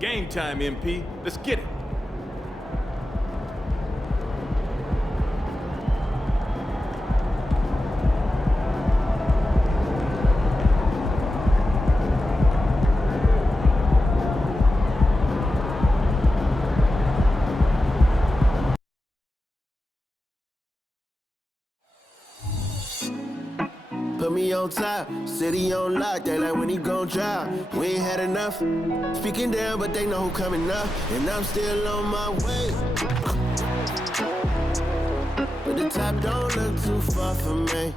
Game time, MP. Let's get it. Put me on top, city on lock, they like when he gon' drop. We ain't had enough, speaking down, but they know who coming up, and I'm still on my way. But the top don't look too far from me.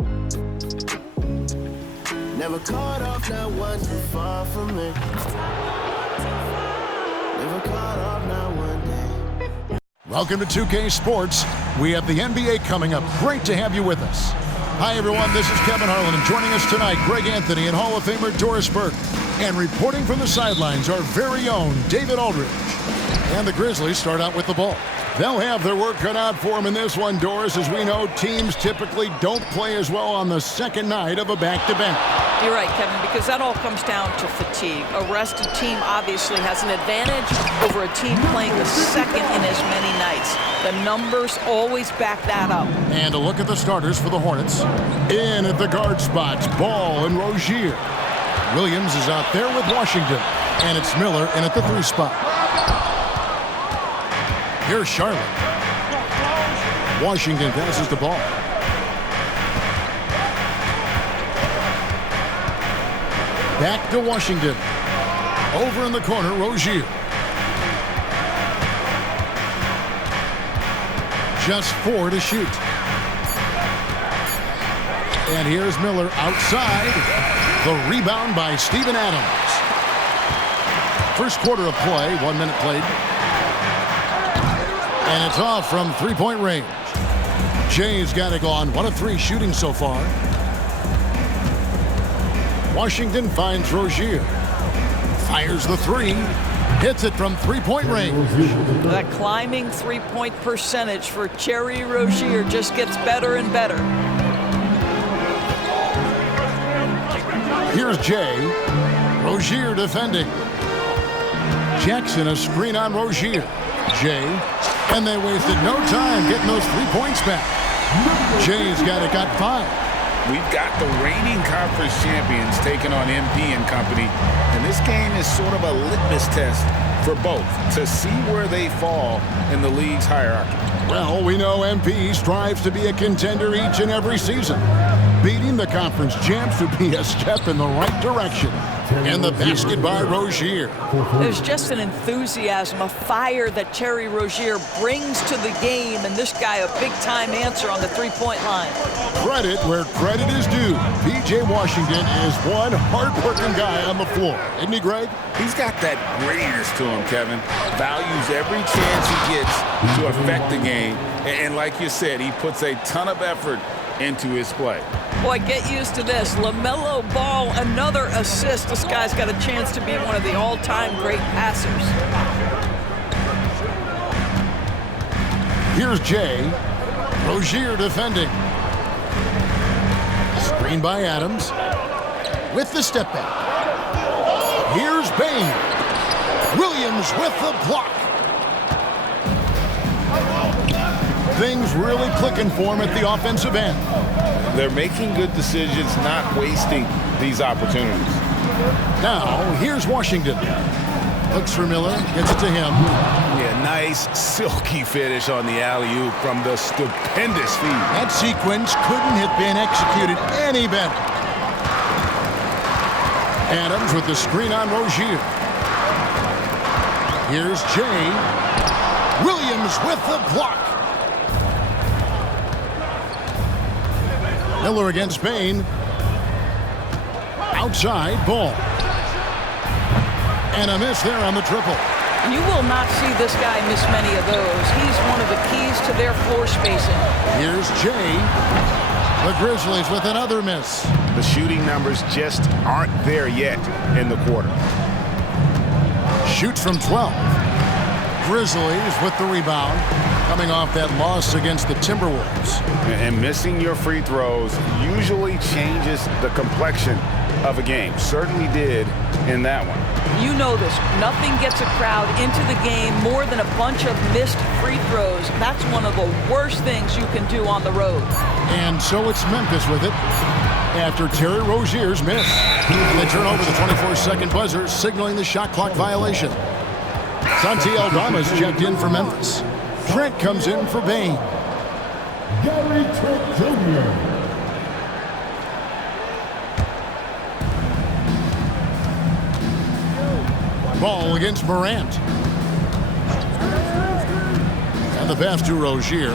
Never caught off, not one too far from me. Never caught off, not one day. Welcome to 2K Sports. We have the NBA coming up. Great to have you with us. Hi, everyone. This is Kevin Harlan, and joining us tonight, Greg Anthony and Hall of Famer Doris Burke. And reporting from the sidelines, our very own David Aldridge. And the Grizzlies start out with the ball. They'll have their work cut out for them in this one, Doris. As we know, teams typically don't play as well on the second night of a back-to-back. You're right, Kevin, because that all comes down to fatigue. A rested team obviously has an advantage over a team playing the second in as many nights. The numbers always back that up. And a look at the starters for the Hornets. In at the guard spots, Ball and Rozier. Williams is out there with Washington. And it's Miller in at the 3 spot. Here's Charlotte. Washington passes the ball. Back to Washington. Over in the corner, Rozier. Just 4 to shoot. And here's Miller outside. The rebound by Steven Adams. First quarter of play, 1 minute played. And it's off from three-point range. Jay's got it going. 1 of 3 shooting so far. Washington finds Rozier. Fires the 3. Hits it from three-point range. That climbing three-point percentage for Terry Rozier just gets better and better. Here's Jay. Rozier defending. Jackson a screen on Rozier. Jay. And they wasted no time getting those 3 points back. Jay's got 5. We've got the reigning conference champions taking on MP and company. And this game is sort of a litmus test for both to see where they fall in the league's hierarchy. Well, we know MP strives to be a contender each and every season. Beating the conference champs would be a step in the right direction. And the basket by Rozier. There's just an enthusiasm, a fire that Terry Rozier brings to the game, and this guy a big-time answer on the three-point line. Credit where credit is due. P.J. Washington is one hard-working guy on the floor. Isn't he, Greg? He's got that grittiness to him, Kevin. Values every chance he gets to affect the game. And like you said, he puts a ton of effort into his play. Boy, get used to this. LaMelo Ball, another assist. This guy's got a chance to be one of the all-time great passers. Here's Jay. Rozier defending. Screen by Adams. With the step back. Here's Bain. Williams with the block. Things really clicking for him at the offensive end. They're making good decisions, not wasting these opportunities. Now, here's Washington. Looks for Miller, gets it to him. Yeah, nice, silky finish on the alley-oop from the stupendous feed. That sequence couldn't have been executed any better. Adams with the screen on Rozier. Here's Jay. Williams with the block. Miller against Bain. Outside, Ball. And a miss there on the triple. You will not see this guy miss many of those. He's one of the keys to their floor spacing. Here's Jay. The Grizzlies with another miss. The shooting numbers just aren't there yet in the quarter. Shoots from 12. Grizzlies with the rebound. Coming off that loss against the Timberwolves. And missing your free throws usually changes the complexion of a game. Certainly did in that one. You know this. Nothing gets a crowd into the game more than a bunch of missed free throws. That's one of the worst things you can do on the road. And so it's Memphis with it after Terry Rozier's miss. And they turn over the 24-second buzzer, signaling the shot clock violation. Santi Aldama's checked in for Memphis. Trent comes in for Bain. Gary Trent Jr. Ball against Morant. And the pass to Rozier.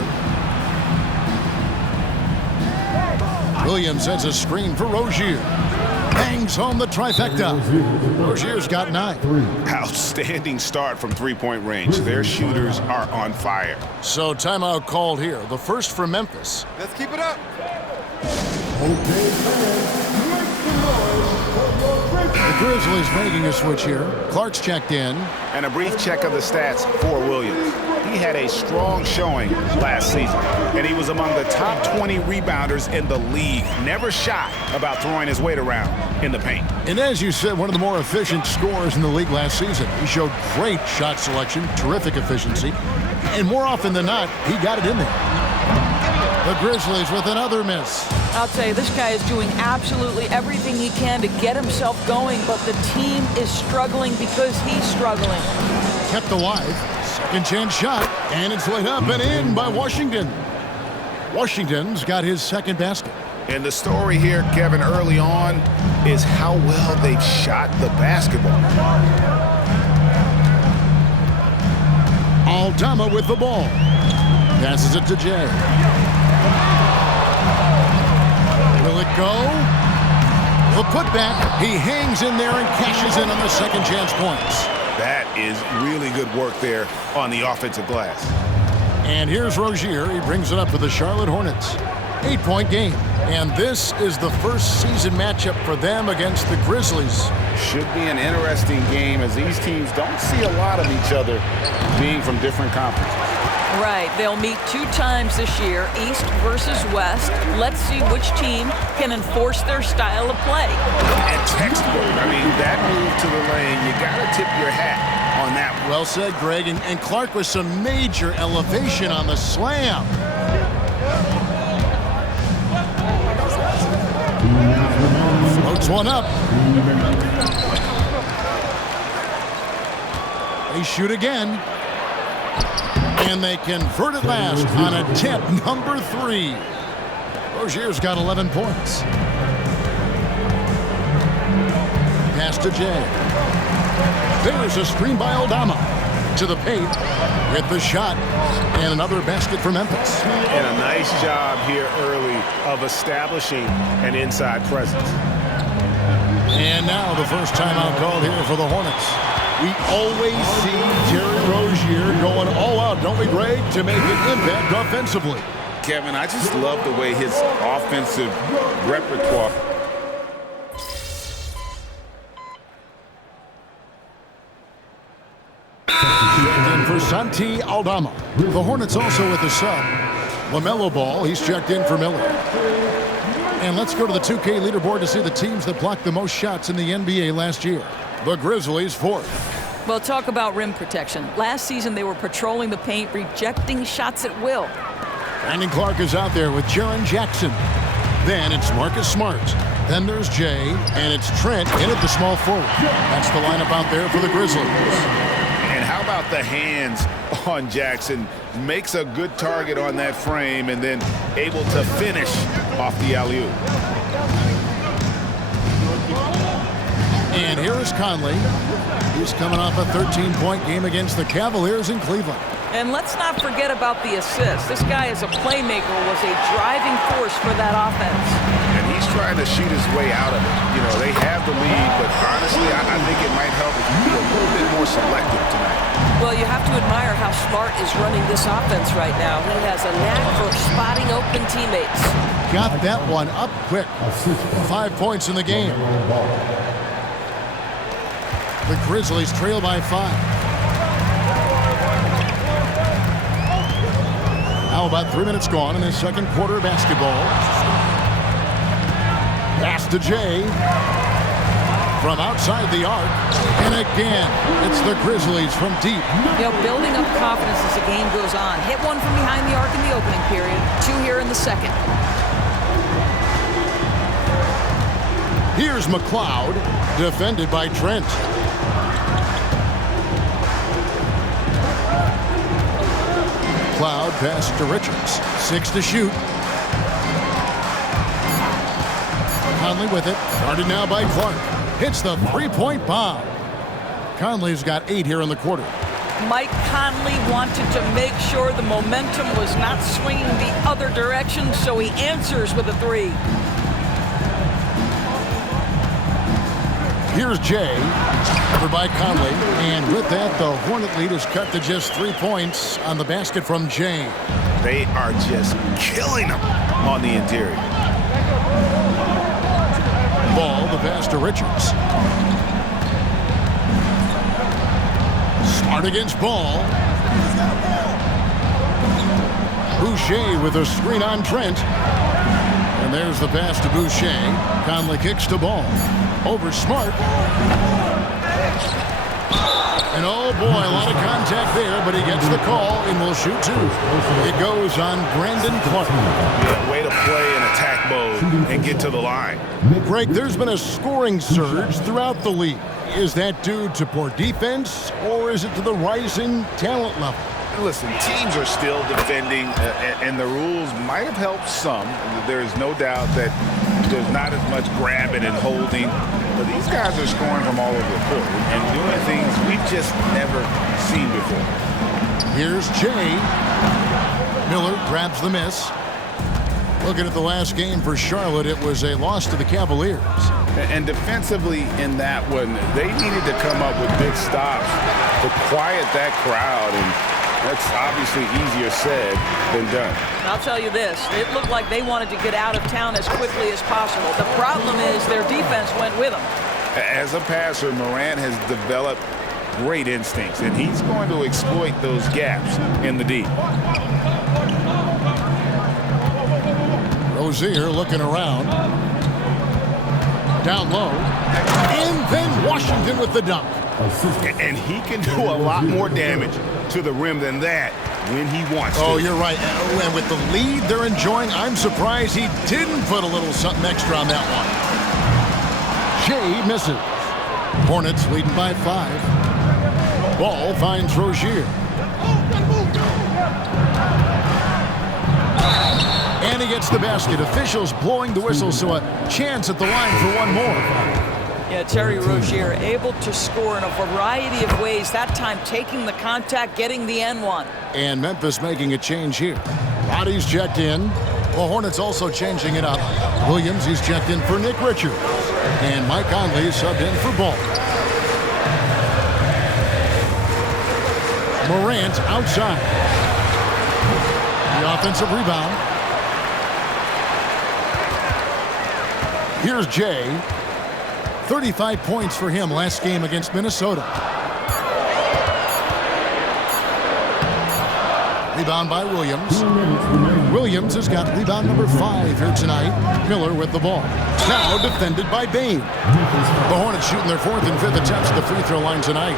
Williams sends a screen for Rozier. Bangs home the trifecta. Rozier's got 9. Outstanding start from three-point range. Their shooters are on fire. So timeout called here. The first for Memphis. Let's keep it up. Okay, fans, make some noise for your The Grizzlies making a switch here. Clark's checked in. And a brief check of the stats for Williams. He had a strong showing last season, and he was among the top 20 rebounders in the league. Never shy about throwing his weight around in the paint. And as you said, one of the more efficient scorers in the league last season. He showed great shot selection, terrific efficiency, and more often than not, he got it in there. The Grizzlies with another miss. I'll tell you, this guy is doing absolutely everything he can to get himself going, but the team is struggling because he's struggling. Kept alive. Second chance shot, and it's laid up and in by Washington. Washington's got his second basket. And the story here, Kevin, early on is how well they've shot the basketball. Aldama with the ball. Passes it to Jay. Will it go? The putback. He hangs in there and cashes in on the second chance points. That is really good work there on the offensive glass. And here's Rozier. He brings it up for the Charlotte Hornets. 8-point game. And this is the first season matchup for them against the Grizzlies. Should be an interesting game as these teams don't see a lot of each other being from different conferences. Right, they'll meet 2 times this year, East versus West. Let's see which team can enforce their style of play. And textbook. I mean, that move to the lane, you got to tip your hat on that one. Well said, Greg. And Clark with some major elevation on the slam. Floats one up. They shoot again. And they convert at last on attempt number 3. Rozier's got 11 points. Pass to Jay. There's a screen by Aldama. To the paint with the shot. And another basket for Memphis. And a nice job here early of establishing an inside presence. And now the first timeout called here for the Hornets. We always see Terry Rozier going all out, don't we, Greg, to make an impact offensively. Kevin, I just love the way his offensive repertoire. Checked in for Santi Aldama. The Hornets also with the sub. LaMelo Ball, he's checked in for Miller. And let's go to the 2K leaderboard to see the teams that blocked the most shots in the NBA last year. The Grizzlies 4th. Well, talk about rim protection. Last season, they were patrolling the paint, rejecting shots at will. Brandon Clark is out there with Jaren Jackson. Then it's Marcus Smart. Then there's Jay, and it's Trent in at the small forward. That's the lineup out there for the Grizzlies. And how about the hands on Jackson? Makes a good target on that frame and then able to finish off the alley-oop. And here is Conley. He's coming off a 13-point game against the Cavaliers in Cleveland. And let's not forget about the assist. This guy is a playmaker, was a driving force for that offense. And he's trying to shoot his way out of it. You know, they have the lead, but honestly, I think it might help if you be a little bit more selective tonight. Well, you have to admire how Smart is running this offense right now. He has a knack for spotting open teammates. Got that one up quick. 5 points in the game. The Grizzlies trail by 5. Now about 3 minutes gone in the second quarter of basketball. Pass to Jay. from outside the arc. And again, it's the Grizzlies from deep. You know, building up confidence as the game goes on. Hit one from behind the arc in the opening period. 2 here in the second. Here's McLeod, defended by Trent. McLeod pass to Richards. 6 to shoot. Conley with it. Guarded now by Clark. Hits the three-point bomb. Conley's got 8 here in the quarter. Mike Conley wanted to make sure the momentum was not swinging the other direction, so he answers with a 3. Here's Jay, covered by Conley, and with that, the Hornet lead is cut to just 3 points on the basket from Jay. They are just killing them on the interior. Ball, the pass to Richards. Smart against Ball. Boucher with a screen on Trent. And there's the pass to Boucher. Conley kicks to Ball. Over Smart. And oh boy, a lot of contact there, but he gets the call and will shoot 2. It goes on Brandon Clark. Yeah, way to play in attack mode and get to the line. Greg, there's been a scoring surge throughout the league. Is that due to poor defense, or is it to the rising talent level? Listen, teams are still defending, and the rules might have helped some. There is no doubt that there's not as much grabbing and holding, but these guys are scoring from all over the court and doing things we've just never seen before. Here's Jay. Miller grabs the miss. Looking at the last game for Charlotte, it was a loss to the Cavaliers. And defensively in that one, they needed to come up with big stops to quiet that crowd, and that's obviously easier said than done. I'll tell you this, it looked like they wanted to get out of town as quickly as possible. The problem is their defense went with them. As a passer, Morant has developed great instincts, and he's going to exploit those gaps in the D. Rozier looking around. Down low. And then Washington with the dunk. And he can do a lot more damage to the rim than that when he wants to. Oh, you're right. And with the lead they're enjoying, I'm surprised he didn't put a little something extra on that one. Jay misses. Hornets leading by 5. Ball finds Rozier. And he gets the basket. Officials blowing the whistle, so a chance at the line for one more. Yeah, Terry Rozier able to score in a variety of ways. That time taking the contact, getting the N1. And Memphis making a change here. Bodies checked in. The Hornets also changing it up. Williams, he's checked in for Nick Richards. And Mike Conley is subbed in for Ball. Morant outside. The offensive rebound. Here's Jay. 35 points for him last game against Minnesota. Rebound by Williams. Williams has got rebound number 5 here tonight. Miller with the ball. Now defended by Bain. The Hornets shooting their 4th and 5th attempts at the free throw line tonight.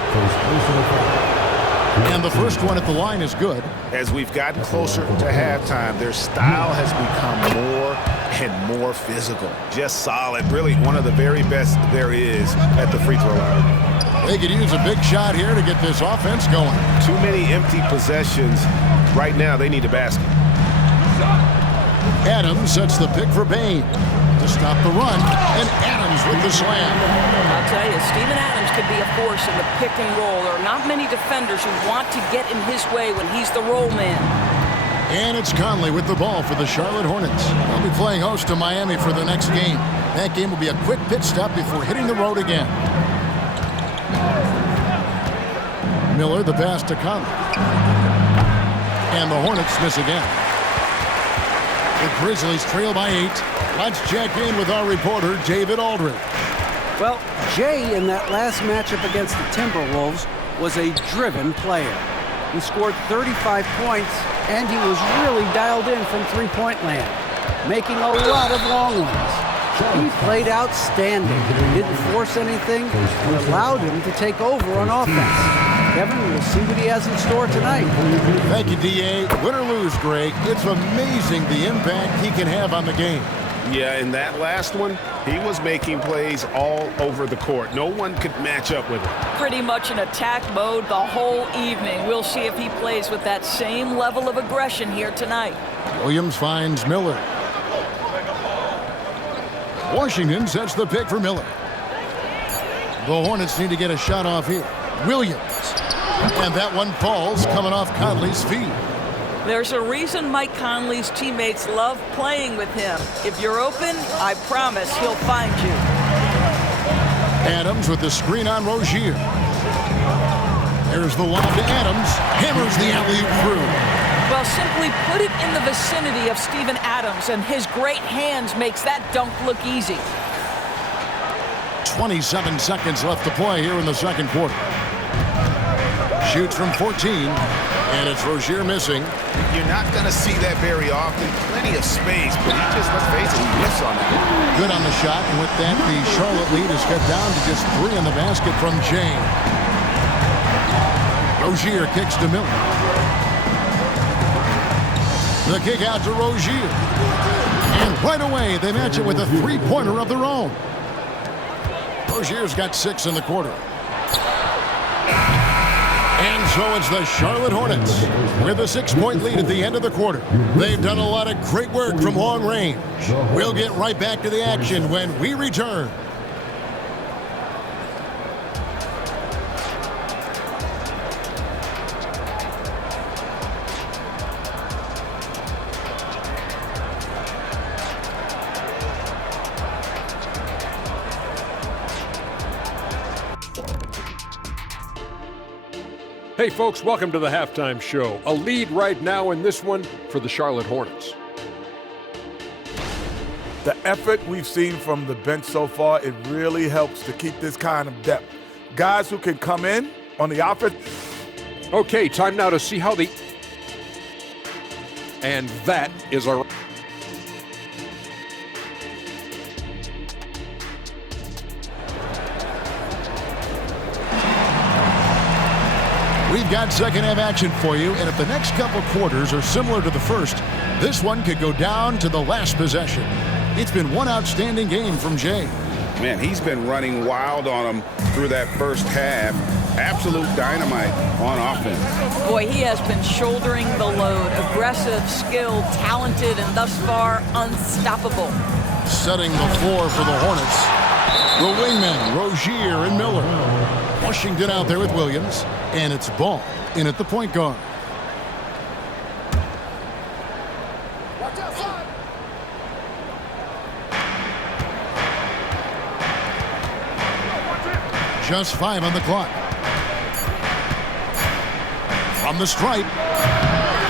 And the first one at the line is good. As we've gotten closer to halftime, their style has become more and more physical. Just solid. Really one of the very best there is at the free throw line. They could use a big shot here to get this offense going. Too many empty possessions. Right now, they need a basket. Adams sets the pick for Bain to stop the run, and Adams with the slam. I'll tell you, Steven Adams could be a force in the pick and roll. There are not many defenders who want to get in his way when he's the roll man. And it's Conley with the ball for the Charlotte Hornets. They'll be playing host to Miami for the next game. That game will be a quick pit stop before hitting the road again. Miller, the pass to Conley. And the Hornets miss again. The Grizzlies trail by 8. Let's check in with our reporter, David Aldridge. Well, Jay in that last matchup against the Timberwolves was a driven player. He scored 35 points, and he was really dialed in from three-point land, making a lot of long ones. He played outstanding. Didn't force anything and allowed him to take over on offense. Kevin, we'll see what he has in store tonight. Thank you, D.A. Win or lose, Greg, it's amazing the impact he can have on the game. Yeah, in that last one, he was making plays all over the court. No one could match up with him. Pretty much in attack mode the whole evening. We'll see if he plays with that same level of aggression here tonight. Williams finds Miller. Washington sets the pick for Miller. The Hornets need to get a shot off here. Williams. And that one falls, coming off Conley's feet. There's a reason Mike Conley's teammates love playing with him. If you're open, I promise he'll find you. Adams with the screen on Rozier. There's the lob to Adams. Hammers the alley-oop through. Well, simply put it in the vicinity of Steven Adams, and his great hands makes that dunk look easy. 27 seconds left to play here in the second quarter. Shoots from 14, and it's Rozier missing. You're not going to see that very often. Plenty of space, but he just, let's face it, he whiffs on that. Good on the shot, and with that, the Charlotte lead is cut down to just 3 in the basket from James. Rozier kicks to Miller. The kick out to Rozier. And right away, they match it with a three-pointer of their own. Rozier's got 6 in the quarter. And so it's the Charlotte Hornets with a 6-point lead at the end of the quarter. They've done a lot of great work from long range. We'll get right back to the action when we return. Hey folks, welcome to the halftime show. A lead right now in this one for the Charlotte Hornets. The effort we've seen from the bench so far, it really helps to keep this kind of depth. Guys who can come in on the offense. Okay, time now to see how the... And that is our... We've got second half action for you, and if the next couple quarters are similar to the first, this one could go down to the last possession. It's been one outstanding game from Jay. Man, he's been running wild on him through that first half. Absolute dynamite on offense. Boy, he has been shouldering the load. Aggressive, skilled, talented, and thus far unstoppable. Setting the floor for the Hornets. The wingmen, Rozier and Miller. Washington out there with Williams. And it's Ball in at the point guard. Just 5 on the clock. From the stripe.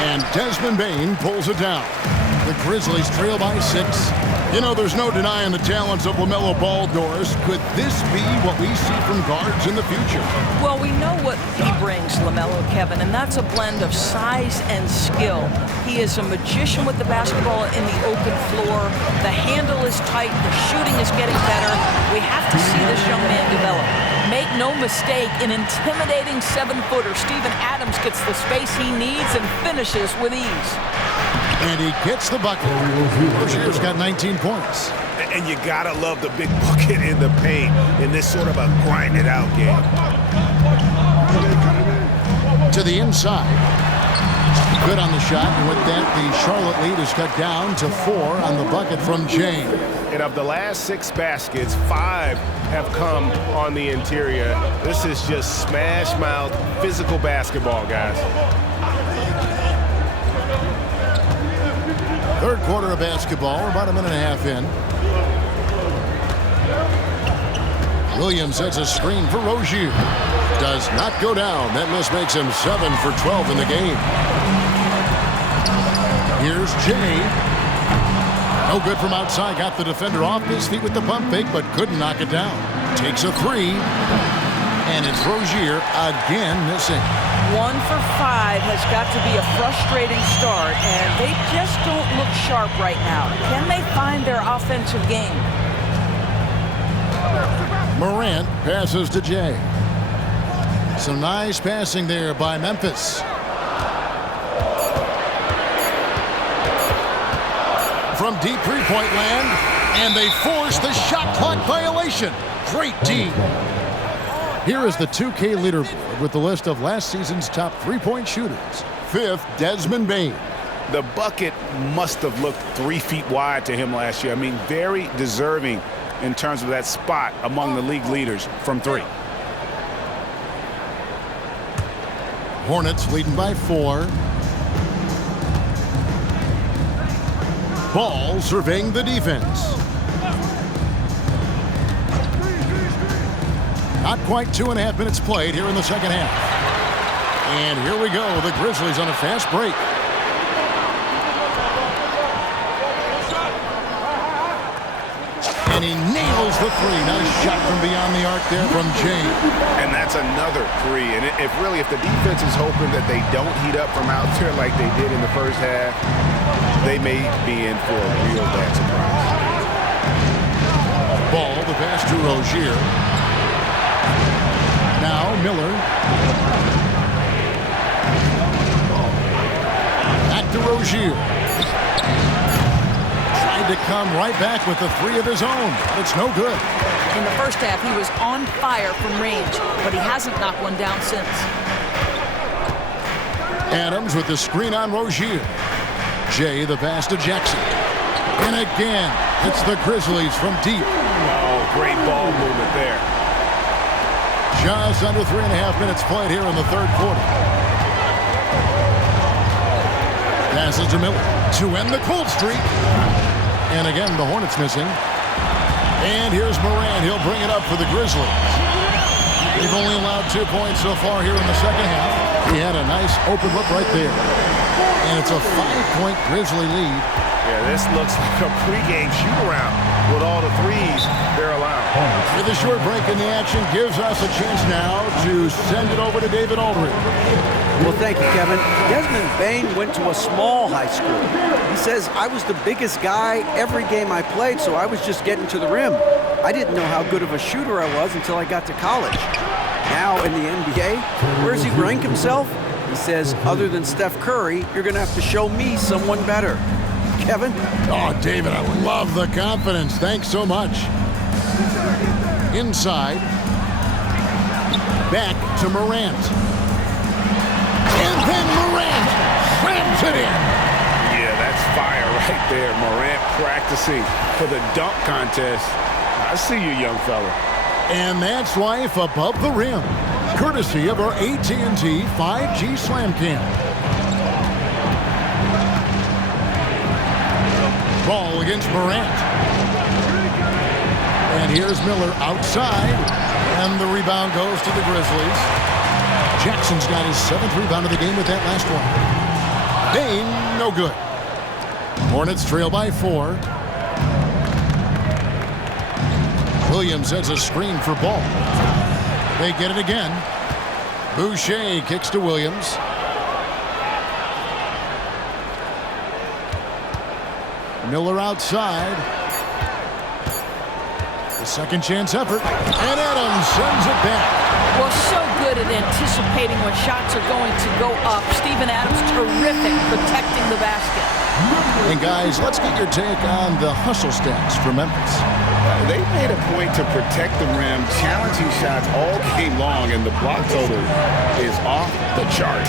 And Desmond Bane pulls it down. The Grizzlies trail by 6. You know, there's no denying the talents of LaMelo Ball, Doris. Could this be what we see from guards in the future? Well, we know what he brings, LaMelo, Kevin, and that's a blend of size and skill. He is a magician with the basketball in the open floor. The handle is tight. The shooting is getting better. We have to see this young man develop. Make no mistake, an intimidating 7-footer. Steven Adams gets the space he needs and finishes with ease. And he gets the bucket. Rozier's got 19 points. And you gotta love the big bucket in the paint in this sort of a grinded-out game. To the inside. Good on the shot, and with that, the Charlotte lead is cut down to 4 on the bucket from James. And of the last 6 baskets, 5 have come on the interior. This is just smash-mouth, physical basketball, guys. Third quarter of basketball, about a minute and a half in. Williams sets a screen for Rozier. Does not go down. That miss makes him 7 for 12 in the game. Here's Jay. No good from outside. Got the defender off his feet with the pump fake, but couldn't knock it down. Takes a 3. And it's Rozier again missing. 1 for 5 has got to be a frustrating start, and they just don't look sharp right now. Can they find their offensive game? Morant passes to Jay. Some nice passing there by Memphis. From deep three-point land, and they force the shot clock violation. Great D. Here is the 2K leaderboard with the list of last season's top three-point shooters. 5th, Desmond Bane. The bucket must have looked 3 feet wide to him last year. I mean, very deserving in terms of that spot among the league leaders from 3. Hornets leading by 4. Ball surveying the defense. Not quite 2.5 minutes played here in the second half. And here we go. The Grizzlies on a fast break. And he nails the 3. Nice shot from beyond the arc there from James. And that's another 3. And if the defense is hoping that they don't heat up from out there like they did in the first half, they may be in for a real bad surprise. Ball, the pass to Rozier. Now Miller. Back to Rozier. Tried to come right back with the 3 of his own, but it's no good. In the first half, he was on fire from range, but he hasn't knocked one down since. Adams with the screen on Rozier. Jay, the pass to Jackson. And again, it's the Grizzlies from deep. Oh, great ball movement there. Just under 3.5 minutes played here in the third quarter. Passes to Miller to end the cold streak. And again, the Hornets missing. And here's Morant. He'll bring it up for the Grizzlies. They've only allowed 2 points so far here in the second half. He had a nice open look right there. And it's a 5-point Grizzly lead. Yeah, this looks like a pregame shoot-around with all the 3s they're allowing. With a short break in the action, gives us a chance now to send it over to David Aldridge. Well, thank you, Kevin. Desmond Bane went to a small high school. He says, I was the biggest guy every game I played, so I was just getting to the rim. I didn't know how good of a shooter I was until I got to college. Now in the NBA, where does he rank himself? He says, other than Steph Curry, you're going to have to show me someone better. Kevin? Oh, David, I love the confidence. Thanks so much. Inside. Back to Morant. And then Morant slams it in. Yeah, that's fire right there. Morant practicing for the dunk contest. I see you, young fella. And that's life above the rim. Courtesy of our AT&T 5G Slam Cam. Ball against Morant. And here's Miller outside. And the rebound goes to the Grizzlies. Jackson's got his 7th rebound of the game with that last one. Bane, no good. Hornets trail by 4. Williams has a screen for Ball. They get it again. Boucher kicks to Williams. Miller outside. The second chance effort. And Adams sends it back. Well, so good at anticipating when shots are going to go up. Steven Adams, terrific protecting the basket. And guys, let's get your take on the hustle stats for Memphis. They made a point to protect the rim, challenging shots all game long, and the block total is off the chart.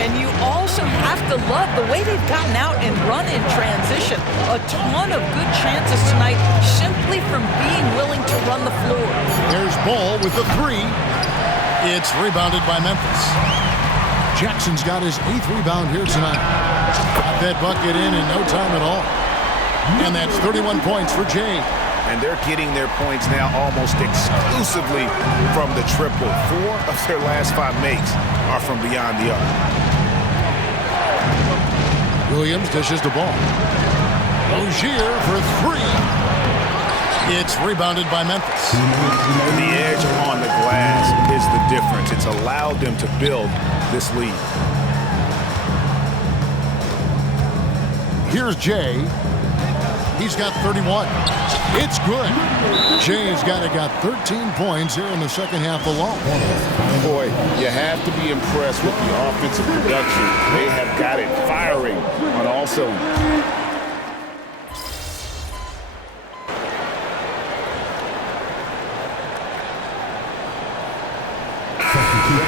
And you also have to love the way they've gotten out and run in transition. A ton of good chances tonight simply from being willing to run the floor. There's Ball with the 3. It's rebounded by Memphis. Jackson's got his 8th rebound here tonight. Got that bucket in no time at all. And that's 31 points for Jay. And they're getting their points now almost exclusively from the triple. 4 of their last 5 makes are from beyond the arc. Williams dishes the ball. Rozier for 3. It's rebounded by Memphis. The edge on the glass is the difference. It's allowed them to build this lead. Here's Jay. He's got 31. It's good. Jay's got 13 points here in the second half alone. Boy, you have to be impressed with the offensive production. They have got it firing on all cylinders.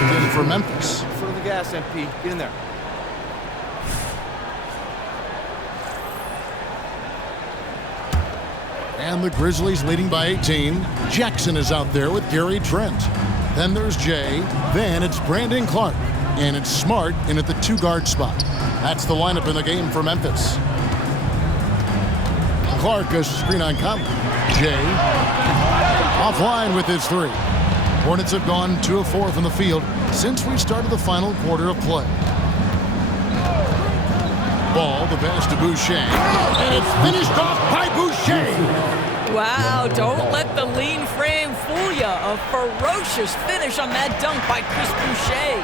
In for Memphis. Foot on the gas, MP. Get in there. And the Grizzlies leading by 18. Jackson is out there with Gary Trent. Then there's Jay. Then it's Brandon Clark. And it's Smart in at the 2-guard spot. That's the lineup in the game for Memphis. Clark goes to screen on Conley. Jay offline with his 3. Hornets have gone 2 of 4 from the field since we started the final quarter of play. Ball, the pass to Boucher. And it's finished off by Boucher. Wow, don't let the lean frame fool you. A ferocious finish on that dunk by Chris Boucher.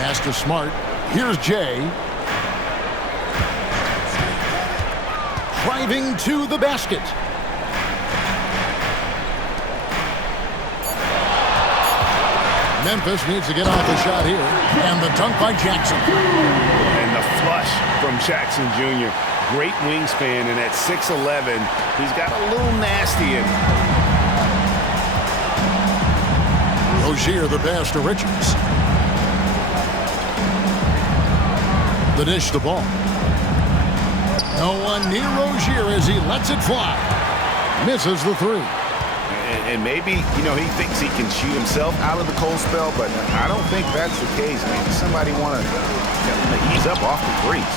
Pass to Smart. Here's Jay. Driving to the basket. Memphis needs to get off the shot here. And the dunk by Jackson. And the flush from Jackson Jr. Great wingspan, and at 6'11", he's got a little nasty in him. Rozier the pass to Richards. The dish to Ball. No one near Rozier as he lets it fly. Misses the 3. And maybe, he thinks he can shoot himself out of the cold spell, but I don't think that's the case. Maybe somebody want to get him to ease up off the threes.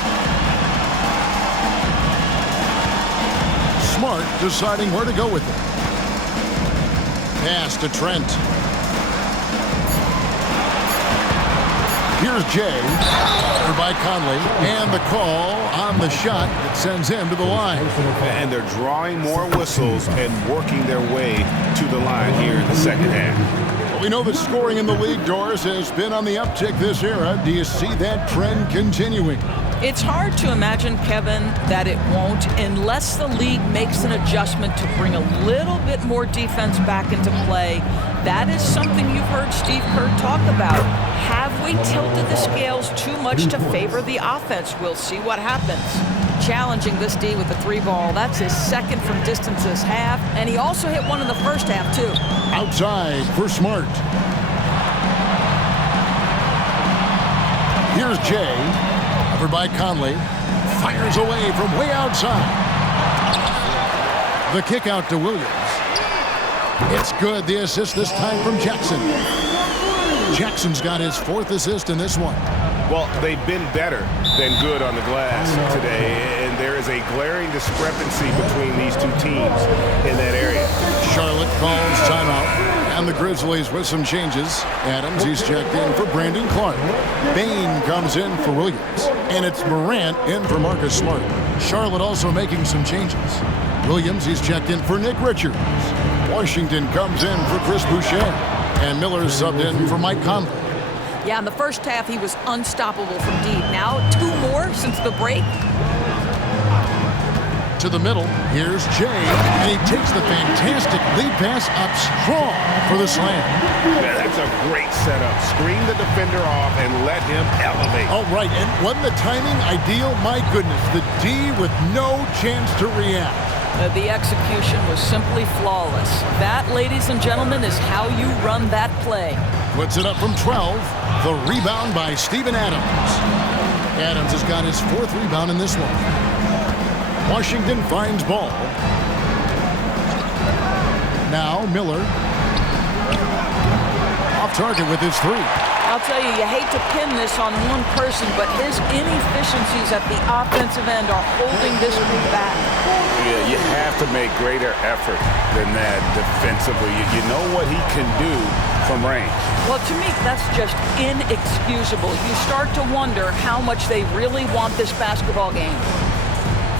Smart deciding where to go with it. Pass to Trent. Here's Jay. Covered by Conley. And the call on the shot that sends him to the line. And they're drawing more whistles and working their way to the line here in the second half. Well, we know that scoring in the league, Doris, has been on the uptick this era. Do you see that trend continuing? It's hard to imagine, Kevin, that it won't unless the league makes an adjustment to bring a little bit more defense back into play. That is something you've heard Steve Kerr talk about. Have we tilted the scales too much to favor the offense? We'll see what happens. Challenging this D with the 3 ball. That's his second from distance this half. And he also hit one in the first half, too. Outside for Smart. Here's Jay. Covered by Conley. Fires away from way outside. The kick out to Williams. It's good. The assist this time from Jackson. Jackson's got his 4th assist in this one. Well, they've been better than good on the glass today, and there is a glaring discrepancy between these two teams in that area. Charlotte calls timeout, and the Grizzlies with some changes. Adams, he's checked in for Brandon Clark. Bain comes in for Williams, and it's Morant in for Marcus Smart. Charlotte also making some changes. Williams, he's checked in for Nick Richards. Washington comes in for Chris Boucher, and Miller's subbed in for Mike Conley. Yeah, in the first half, he was unstoppable from deep. Now, 2 more since the break. To the middle, here's Jay, and he takes the fantastic lead pass up strong for the slam. Yeah, that's a great setup. Screen the defender off and let him elevate. All right, and wasn't the timing ideal? My goodness, the D with no chance to react. The execution was simply flawless. That, ladies and gentlemen, is how you run that play. Puts it up from 12. The rebound by Steven Adams. Adams has got his 4th rebound in this one. Washington finds Ball. Now Miller. Off target with his 3. I'll tell you, you hate to pin this on one person, but his inefficiencies at the offensive end are holding this group back. Yeah, you have to make greater effort than that defensively. You know what he can do from range. Well, to me, that's just inexcusable. You start to wonder how much they really want this basketball game.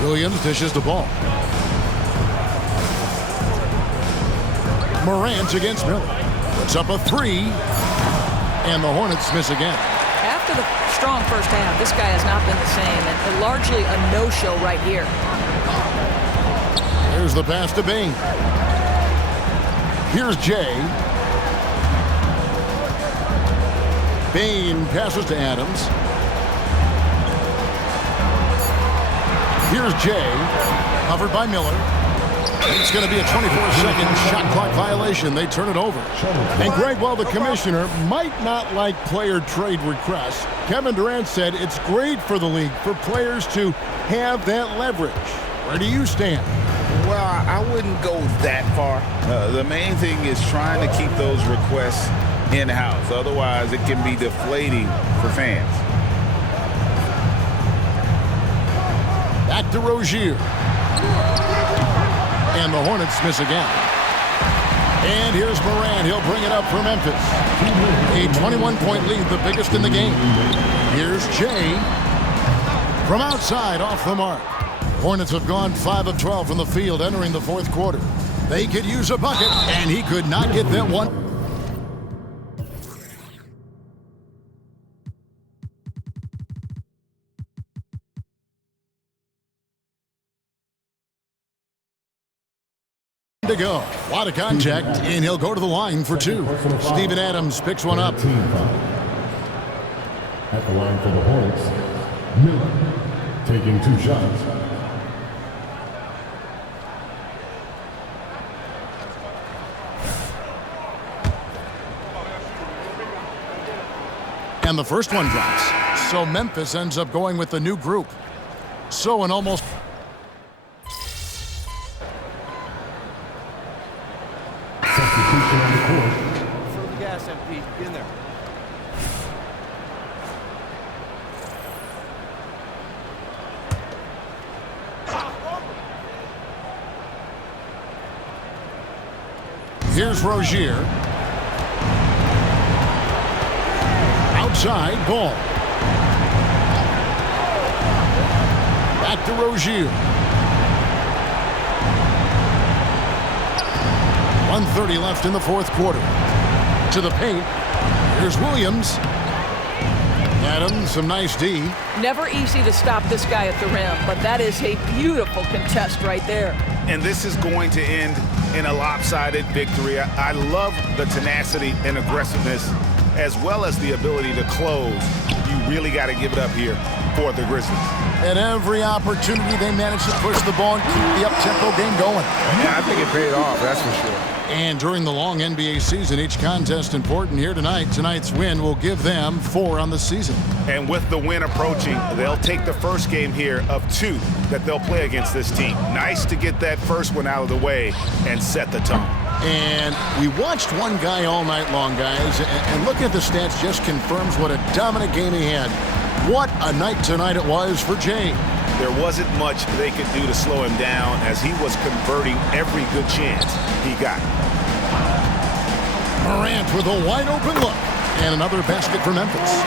Williams dishes the ball. Morant against Miller. Puts up a 3. And the Hornets miss again. Half the after the strong first half, this guy has not been the same, and largely a no-show right here. Here's the pass to Bain. Here's Jay. Bain passes to Adams. Here's Jay, covered by Miller. It's going to be a 24-second shot clock violation. They turn it over. And Greg, while the commissioner might not like player trade requests, Kevin Durant said it's great for the league for players to have that leverage. Where do you stand? Well, I wouldn't go that far. The main thing is trying to keep those requests in-house. Otherwise, it can be deflating for fans. Back to Rozier. And the Hornets miss again. And here's Morant. He'll bring it up for Memphis. A 21-point lead, the biggest in the game. Here's Jay. From outside, off the mark. Hornets have gone 5 of 12 from the field entering the fourth quarter. They could use a bucket, and he could not get that one. To go. A lot of contact, and he'll go to the line for two. Steven Adams picks one up. At the line for the Hornets, Miller taking 2 shots. And the first one drops. So Memphis ends up going with the new group. So an almost... Substitution on the court. Throw the gas, MP. Get in there. Here's Rozier. Outside, ball. Back to Rozier. 1:30 left in the fourth quarter. To the paint. Here's Williams. Adams, some nice D. Never easy to stop this guy at the rim, but that is a beautiful contest right there. And this is going to end in a lopsided victory. I love the tenacity and aggressiveness as well as the ability to close. You really got to give it up here for the Grizzlies. At every opportunity, they managed to push the ball and keep the up-tempo game going. Yeah, I think it paid off, that's for sure. And during the long NBA season, each contest important here tonight. Tonight's win will give them 4 on the season. And with the win approaching, they'll take the first game here of 2 that they'll play against this team. Nice to get that first one out of the way and set the tone. And we watched one guy all night long, guys, and looking at the stats just confirms what a dominant game he had. What a night tonight it was for Jay. There wasn't much they could do to slow him down as he was converting every good chance he got. Morant with a wide open look. And another basket for Memphis.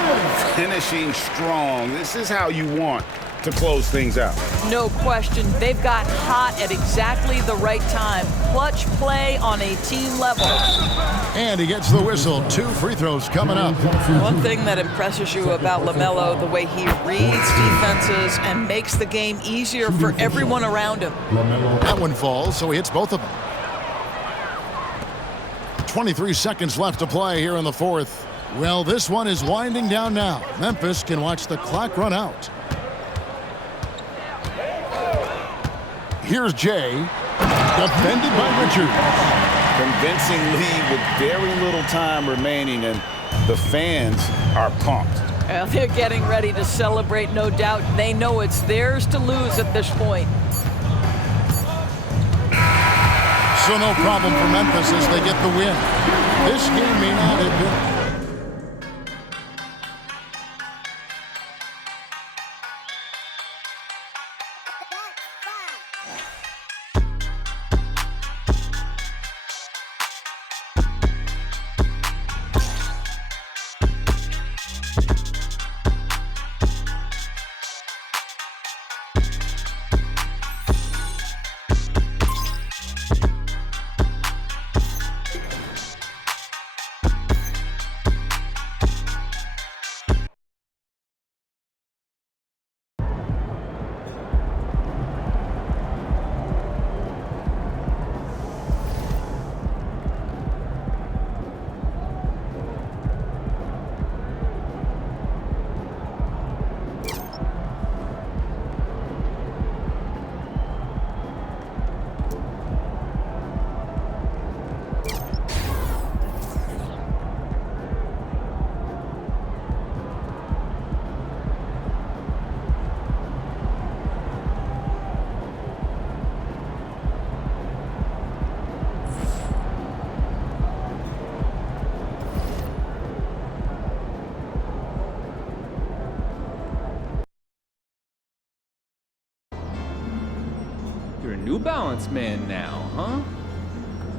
Finishing strong. This is how you want to close things out. No question. They've got hot at exactly the right time. Clutch play on a team level. And he gets the whistle. 2 free throws coming up. One thing that impresses you about LaMelo, the way he reads defenses and makes the game easier for everyone around him. That one falls, so he hits both of them. 23 seconds left to play here in the fourth. Well, this one is winding down now. Memphis can watch the clock run out. Here's Jay, defended by Richards. Convincing lead with very little time remaining, and the fans are pumped. Well, they're getting ready to celebrate, no doubt. They know it's theirs to lose at this point. So no problem for Memphis as they get the win. This game may not have been... You're a New Balance man now, huh?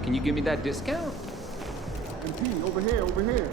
Can you give me that discount? MP, over here, over here.